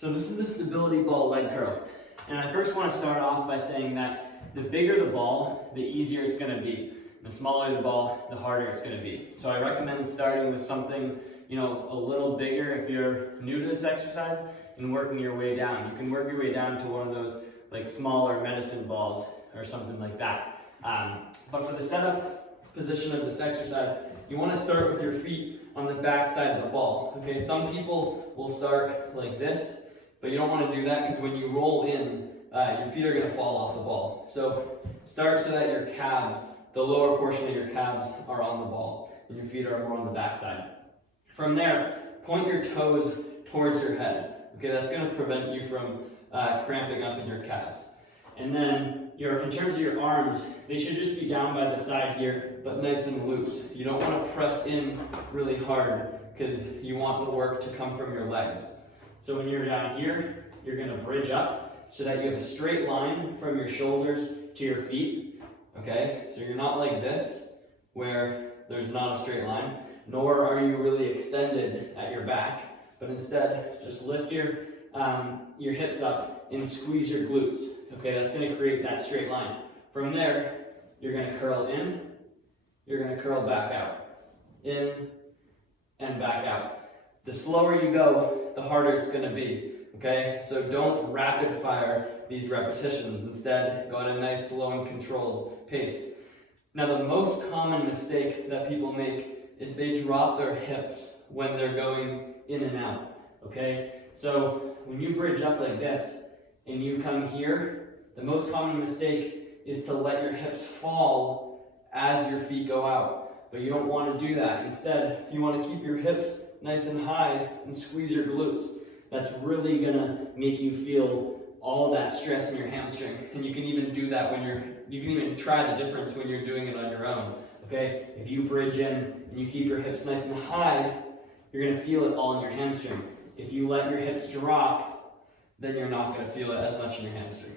So this is the stability ball leg curl. And I first want to start off by saying that the bigger the ball, the easier it's going to be. The smaller the ball, the harder it's going to be. So I recommend starting with something, a little bigger if you're new to this exercise and working your way down. You can work your way down to one of those like smaller medicine balls or something like that. But for the setup position of this exercise, you want to start with your feet on the back side of the ball. Okay, some people will start like this, but you don't want to do that because when you roll in, your feet are going to fall off the ball. So start so that your calves, the lower portion of your calves, are on the ball and your feet are more on the back side. From there, point your toes towards your head. Okay, that's going to prevent you from cramping up in your calves. And then in terms of your arms, they should just be down by the side here, but nice and loose. You don't want to press in really hard because you want the work to come from your legs. So when you're down here, you're going to bridge up so that you have a straight line from your shoulders to your feet. Okay, so you're not like this, where there's not a straight line, nor are you really extended at your back, but instead just lift your hips up and squeeze your glutes. Okay, that's going to create that straight line. From there, you're going to curl in, you're going to curl back out, in and back out. The slower you go, the harder it's going to be. Okay, so don't rapid fire these repetitions. Instead, go at a nice, slow and controlled pace. Now, the most common mistake that people make is they drop their hips when they're going in and out. Okay, so when you bridge up like this and you come here, the most common mistake is to let your hips fall as your feet go out. But you don't want to do that. Instead, you want to keep your hips nice and high and squeeze your glutes. That's really going to make you feel all that stress in your hamstring. And you can even do that you can even try the difference when you're doing it on your own. Okay, if you bridge in and you keep your hips nice and high, you're going to feel it all in your hamstring. If you let your hips drop, then you're not going to feel it as much in your hamstring.